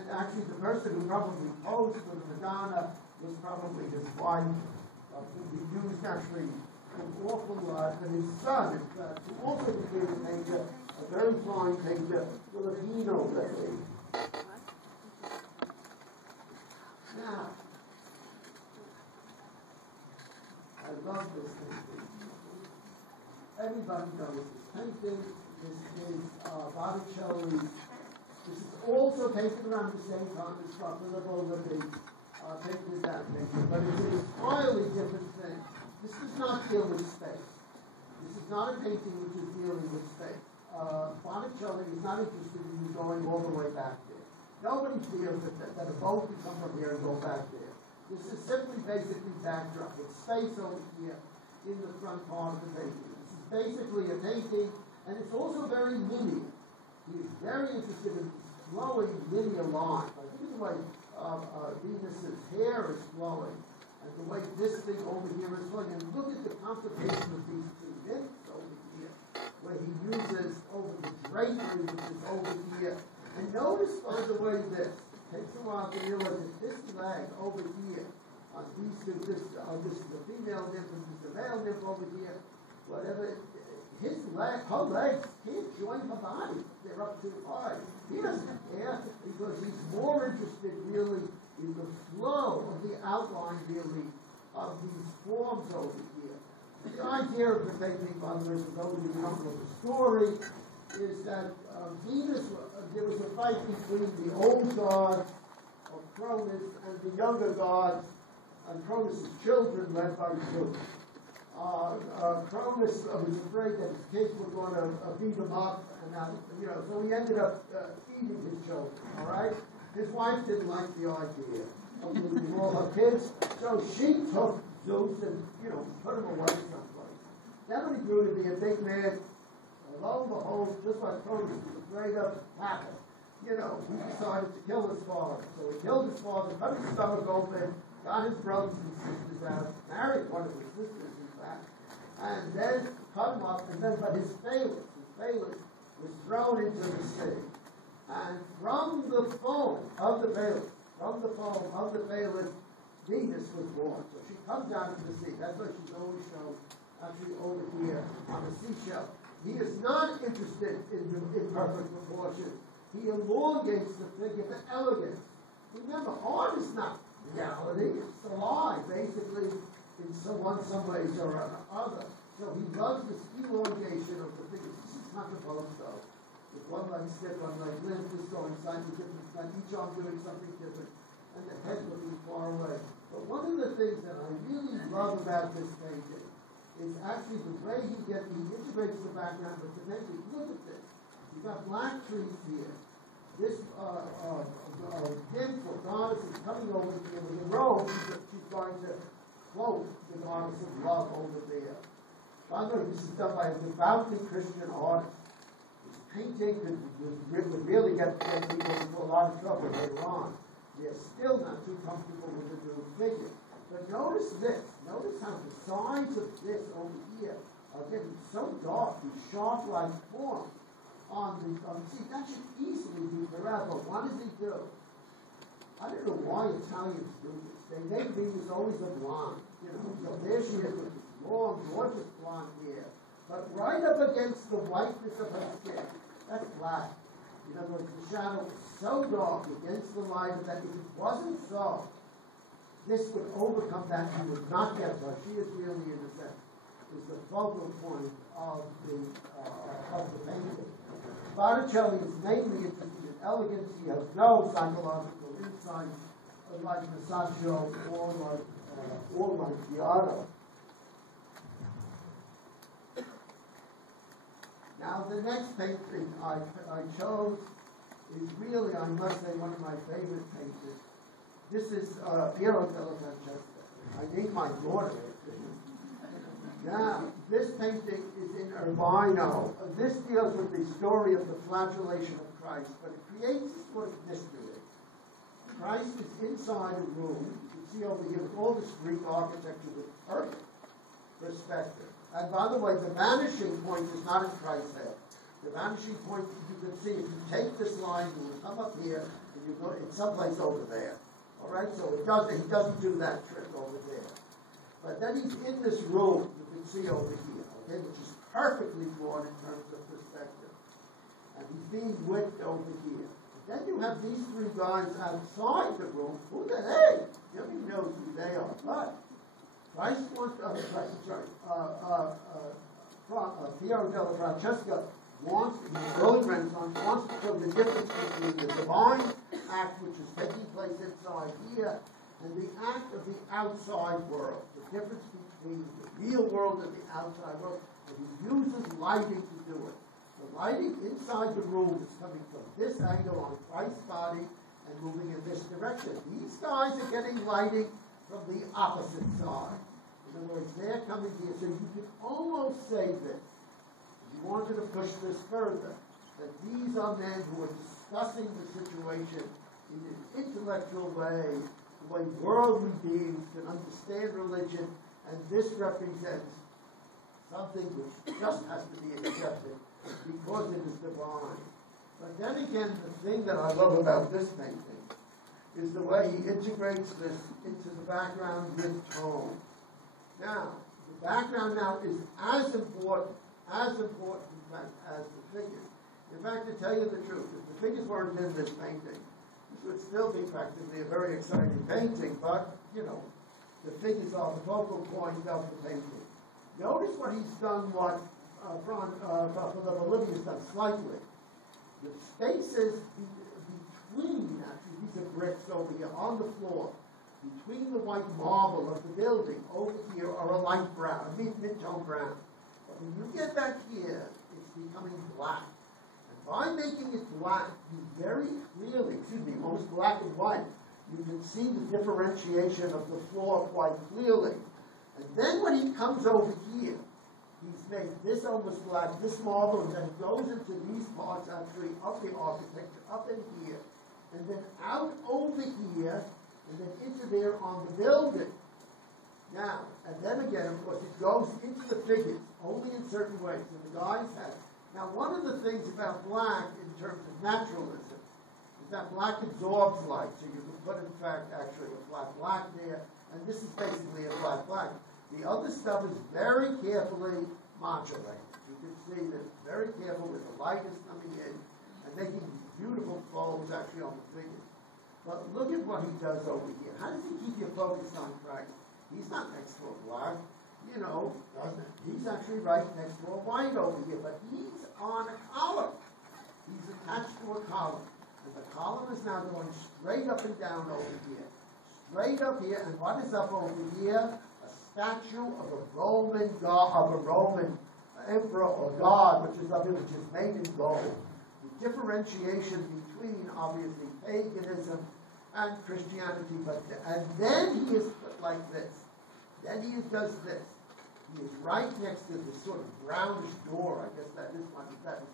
And actually the person who probably posed for the Madonna was probably his wife, who used actually an awful lot, and his son, in fact, who also became a painter, a very fine painter, Filipino lady. Now, I love this painting. Everybody knows this painting. This is Botticelli. This is also taken around the same time as Filippo Lippi painted that picture, but it's an entirely different thing. This does not deal with space. This is not a painting which is dealing with space. Botticelli is not interested in you going all the way back there. Nobody feels that a boat can come from here and go back there. This is simply basically backdrop. It's space over here in the front part of the painting. This is basically a painting, and it's also very linear. He's very interested in flowing linear lines. Like look at the way Venus's hair is flowing, and the way this thing over here is flowing. And look at the complication of these two nymphs over here, where he uses over the drapery, which is over here. And notice, by the way, this. It takes a while to realize that this leg over here, these two, this is the female nymph and this is the male nymph over here, whatever. His leg, her legs can't join her body. They're up too high. He doesn't care because he's more interested really in the flow of the outline really of these forms over here. The idea of the painting, by the way, for those who don't know the story, is that Venus, there was a fight between the old gods of Cronus and the younger gods and Cronus' children led by Zeus. Cronus was afraid that his kids were going to beat him up, and so he ended up eating his children. All right, his wife didn't like the idea of losing all her kids, so she took Zeus and put him away someplace. Then when he grew to be a big man, lo and behold, just like Cronus was afraid of happened. He decided to kill his father. So he killed his father, cut his stomach open, got his brothers and sisters out, married one of his sisters. And then cut him up, but his phalanx was thrown into the sea. And from the foam of the phalanx, Venus was born. So she comes out of the sea. That's why she's always shown, actually over here on the seashell. He is not interested in perfect proportion. He elongates the figure for elegance. Remember, art is not reality, it's a lie, basically. In some ways or other. So he loves this elongation of the figures. This is not the both though. With one leg stiff, one leg limp, just going side to different side, each arm doing something different, and the head looking far away. But one of the things that I really love about this painting is actually the way he integrates the background with the painting. Look at this. You've got black trees here. This nymph or goddess is coming over here with a robe. She's going to quote the goddess of love over there. By the way, this is done by a devoutly Christian artist. This painting would really get people into a lot of trouble later on. They're still not too comfortable with the new figure. But notice this. Notice how the sides of this over here are getting so dark, these shark-like forms on the see, that should easily be correct. But what does he do? I don't know why Italians do this. They make Venus always a blonde, So there she is with this long, gorgeous blonde hair. But right up against the whiteness of her skin, that's black. In other words, the shadow is so dark against the light that if it wasn't so, this would overcome that. You would not get her. She is really, in a sense, is the focal point of the painting. Botticelli is mainly interested in elegance. He has no psychological insight like Masaccio or like Giotto. Now the next painting I chose is really, I must say, one of my favorite paintings. This is Piero della Francesca. I named my daughter after him. Now, this painting is in Urbino. This deals with the story of the flagellation of Christ, but it creates a sort of mystery. Christ is inside a room. You can see over here with all this Greek architecture with perfect perspective. And by the way, the vanishing point is not in Christ's head. The vanishing point, you can see, if you take this line, you will come up here, and and you go, it's someplace over there. All right, so he doesn't do that trick over there. But then he's in this room, you can see over here, okay, which is perfectly drawn in terms of perspective. And he's being whipped over here. Then you have these three guys outside the room. Who the heck? Nobody knows who they are. But Christ wants, Piero della Francesca wants, in the early Renaissance, wants to show the difference between the divine act which is taking place inside here and the act of the outside world. The difference between the real world and the outside world. And he uses lighting to do it. The lighting inside the room is coming from this angle on Christ's body and moving in this direction. These guys are getting lighting from the opposite side. In other words, they're coming here. So you can almost say this, if you wanted to push this further, that these are men who are discussing the situation in an intellectual way, the way worldly beings can understand religion, and this represents something which just has to be accepted because it is divine. But then again, the thing that I love about this painting is the way he integrates this into the background with tone. Now, the background now is as important, in fact, as the figures. In fact, to tell you the truth, if the figures weren't in this painting, this would still be practically a very exciting painting, but, you know, the figures are the focal point of the painting. Notice what he's done, what Olivia's done slightly. The spaces between, actually, these are bricks over here on the floor, between the white marble of the building over here are a light brown, a mid-tone brown. But when you get back here, it's becoming black. And by making it black, you very clearly, almost black and white, you can see the differentiation of the floor quite clearly. And then when he comes over here, he's made this almost black, this marble, and then it goes into these parts actually of the architecture, up in here, and then out over here, and then into there on the building. Now, and then again, of course, it goes into the figures, only in certain ways, and the guys have. Now, one of the things about black, in terms of naturalism, is that black absorbs light, so you can put, in fact, actually a flat black there, and this is basically a flat black. The other stuff is very carefully modulated. You can see that it's very careful with the light is coming in and making beautiful flows actually on the figures. But look at what he does over here. How does he keep you focused on Christ? He's not next to a black, doesn't it? He's actually right next to a white over here, but he's on a column. He's attached to a column. And the column is now going straight up and down over here. Straight up here, and what is up over here? Statue of a Roman god, of a Roman emperor or god, which is up here, which is made in gold. The differentiation between obviously paganism and Christianity, and then he is put like this. Then he does this. He is right next to this sort of brownish door. I guess that is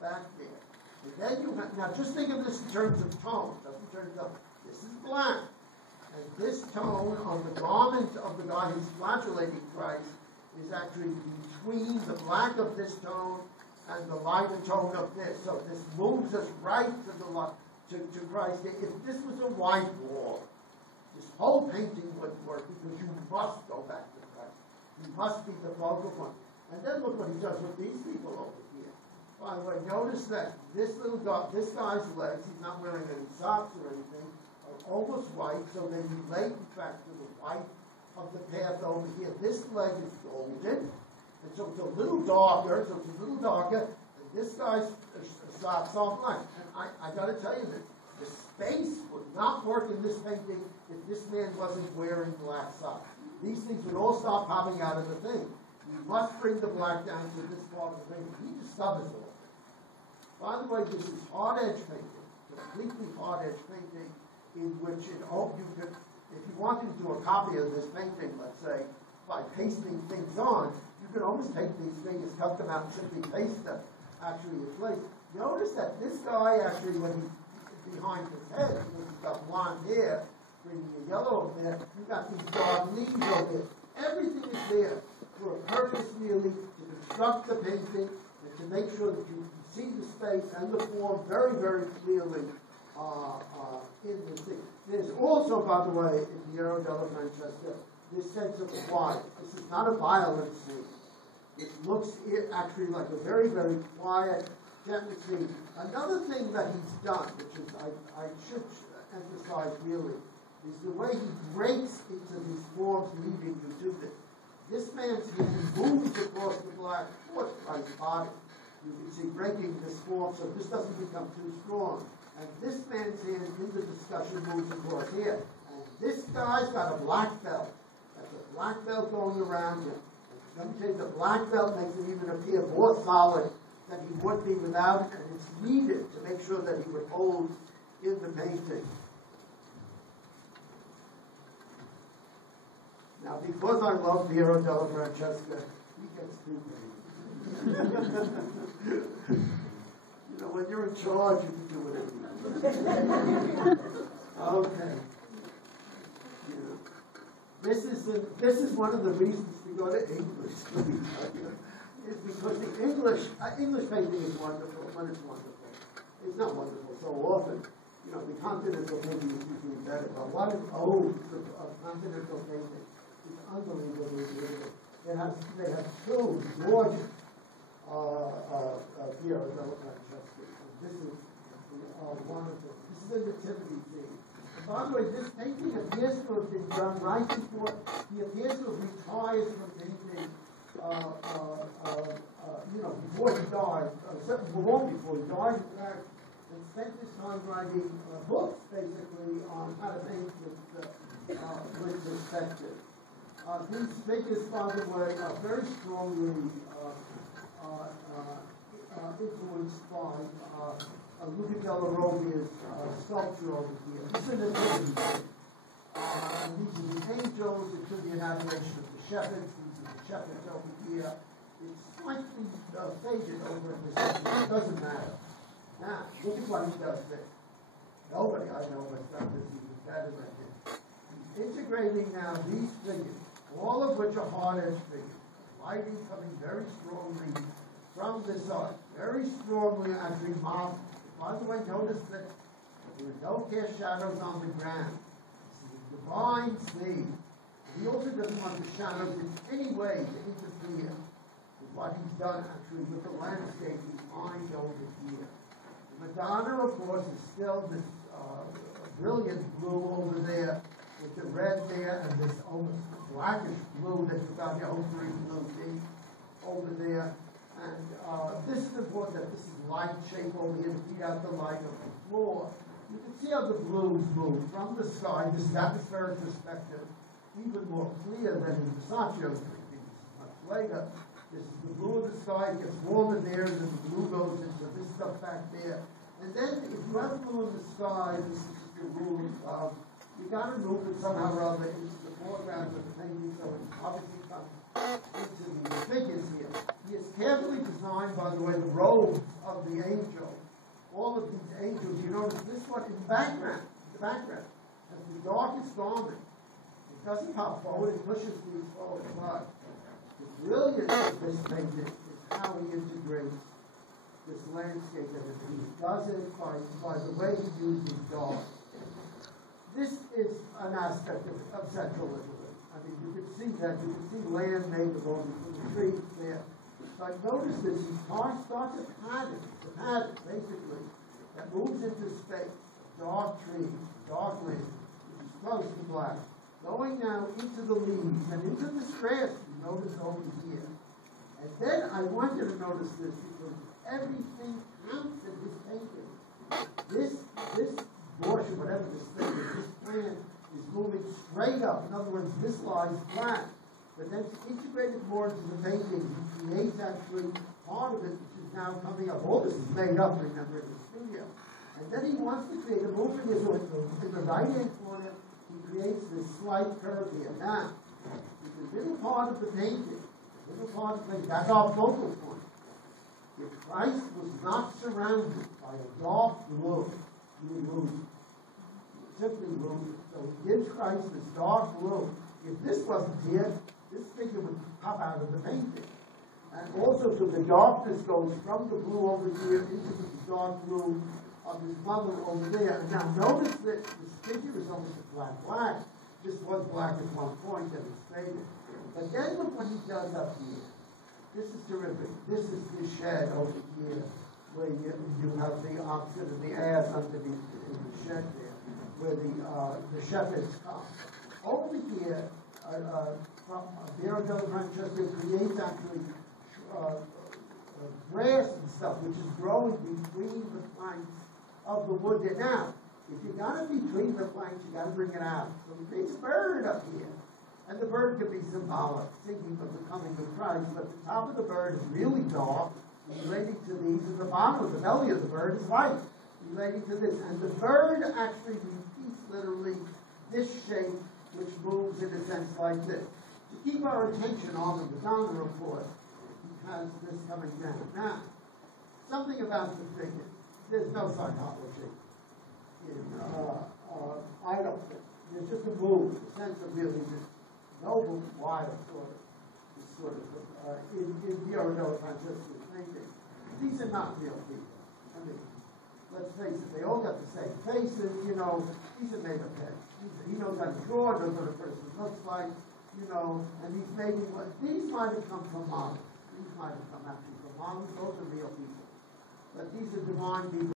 back there. And then you have, now just think of this in terms of tone. Doesn't turn up. This is black. And this tone on the garment of the guy who's flagellating Christ is actually between the black of this tone and the lighter tone of this. So this moves us right to Christ. If this was a white wall, this whole painting wouldn't work because you must go back to Christ. You must be the focal point. And then look what he does with these people over here. By the way, notice that this guy's legs, he's not wearing any socks or anything, almost white, so they relate, in fact, to the white of the path over here. This leg is golden, and so it's a little darker, and this guy's socks are black. And I got to tell you that the space would not work in this painting if this man wasn't wearing black socks. These things would all start popping out of the thing. You must bring the black down to this part of the painting. He discovers all of it. By the way, this is hard edge painting, completely hard edge painting, in which you could, if you wanted to do a copy of this painting, let's say, by pasting things on, you could almost take these figures, cut them out, and simply paste them actually in place. Notice that this guy actually, when he's behind his head, because he's got blonde hair, bringing the yellow over there, you've got these dark leaves over there. Everything is there for a purpose merely to construct the painting and to make sure that you can see the space and the form very, very clearly in this thing. There's also, by the way, in Piero della Francesca, this sense of quiet. This is not a violent scene. It looks actually like a very, very quiet, gentle scene. Another thing that he's done, which is I should emphasize really, is the way he breaks into these forms leading you to this. This man's hand moves across the black foot by his body. You can see breaking this form so this doesn't become too strong. And this man's hand in the discussion moves across here. And this guy's got a black belt. That's a black belt going around him. In some case, the black belt makes him even appear more solid than he would be without it, and it's needed to make sure that he would hold in the painting. Now, because I love Piero della Francesca, he gets too big. You know, when you're in charge, you can do whatever you want. Okay. You know, this is one of the reasons we go to English. Is because the English painting is wonderful when it's wonderful. It's not wonderful so often. You know, the continental painting is usually better. But what an ode of continental painting. It's unbelievably beautiful. They have two gorgeous Piero della Francesca. This is one of them. This is a nativity scene. And by the way, this painting appears to have been done right before he appears to have retired from painting. Before he died, long before he died, in fact, and spent his time writing books, basically, on how to paint with perspective. These figures, by the way, are very strongly influenced by Luca della Rovio's sculpture over here. This is an image. These are the angels, it could be an adoration of the shepherds, these are the shepherds over here. It's slightly faded over in this section, it doesn't matter. Now, look at what he does there. Nobody I know has done this even better than him. He's integrating now these figures, all of which are hard-edged figures. Lighting coming very strongly from this side, very strongly actually modeled. By the way, notice that there are no cast shadows on the ground. It's a divine scene. He also doesn't want the shadows in any way to interfere with what he's done actually with the landscape behind over here. The Madonna, of course, is still this brilliant blue over there with the red there and this almost blackish blue that's about the green blue thing over there. And this is important that this is light shape over here to feed out the light of the floor. You can see how the blues move from the sky. This is atmospheric perspective, even more clear than in Masaccio's painting. This is much later. This is the blue of the sky. It gets warmer there, and then the blue goes into this stuff back there. And then, if you have blue in the sky, this is the rule of you got to move it somehow or other into the foreground of the painting, so it obviously comes into the figures here. He has carefully designed, by the way, the robes of the angel. All of these angels, you notice this one in the background, has the darkest garment. It doesn't pop forward, it pushes these forward. But the brilliance of this painting is how he integrates this landscape that he does it by the way he uses dark. This is an aspect of Central Italy. I mean, you can see that. You can see land made of all the trees there. But notice this. He starts a pattern, basically, that moves into space. Dark trees, dark land, which is close to black. Going now into the leaves and into the grass, you notice over here. And then I want you to notice this because everything counts in this painting. This portion, whatever this thing is, this plant is moving straight up. In other words, this lies flat. But then to integrate it more into the painting, he creates actually part of it, which is now coming up. All this is made up, remember, in the studio. And then he wants to create a movement in the right-hand corner. He creates this slight curve here. Now, the middle part of the painting, that's our focal point. If Christ was not surrounded by a dark blue, he would lose it. Simply lose it. So he gives Christ this dark blue. If this wasn't here, this figure would pop out of the painting. And also, so the darkness goes from the blue over here into the dark blue of his mother over there. Now notice that this figure is almost black. This was black at one point and it's faded. But then look what he does up here. This is terrific. This is the shed over here, where you have the oxen and the ass underneath in the shed there, where the shepherds come. Over here, from Vero del Francesco creates actually grass and stuff, which is growing between the planks of the wood there. Now, if you got it between the planks, you got to bring it out. So he creates a bird up here. And the bird could be symbolic, thinking of the coming of Christ, but the top of the bird is really dark, relating to these, and the bottom of the belly of the bird is light, relating to this. And the bird actually repeats literally this shape, which moves in a sense like this. To keep our attention on the Madonna, of course, has this coming down. Now, something about the figure. There's no psychology in idolhood. There's just a mood, a sense of really this noble, wild sort of in Piero della Francesca's thinking. These are not real people. I mean, let's face it, they all got the same faces, you know, these are made up heads. He knows how to draw, knows what a person looks like, you know, and he's making what these might have come from models. These might have come actually from models, those are real people. But these are divine people.